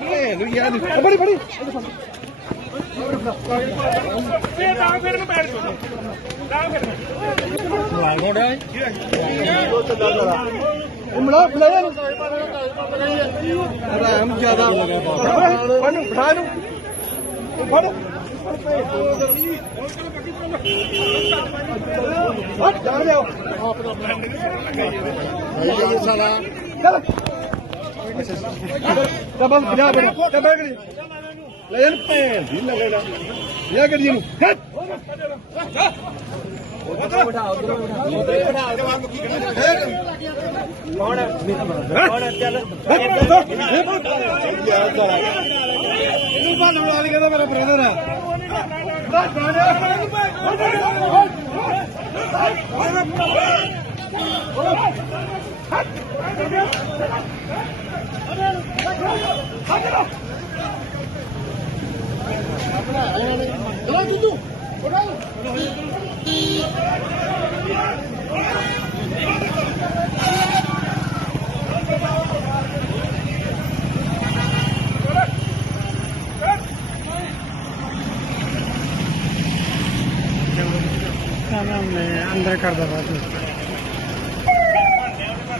ਭੈਣ ਯਾਰ ਬੜੀ ਬੜੀ ਇਹ ਤਾਂ ਫਿਰ ਮੈਂ ਬੈਠ ਜਾਊਂ ਤਾਂ ਫਿਰ ਉਮੜਾ ਫਲਾਇਆ ਨੂੰ ਆਰਾਮ ਜ਼ਿਆਦਾ ਫੜ ਨੂੰ ਬਿਠਾ ਨੂੰ ਫੜ ਹਟ ਜਾਣ ਲਿਓ ਚੱਲ ਤਬਲ ਬਿਨਾ ਬੜੀ ਤਬਲ ਕਰੀ ਲੈ ਜਾਨ ਭੈਣ ਦੀ ਲੱਗਣਾ ਇਹ ਕਰੀ ਨੂੰ ਹਟ ਇਹਨੂੰ ਬਾਹਰ ਬਣਾ ਲਈ ਕਹਿੰਦਾ ਮੇਰਾ ਬ੍ਰਦਰ ਹੈ ਮੈਂ ਅੰਦਰ ਕਰਦਾ ਬਾਤ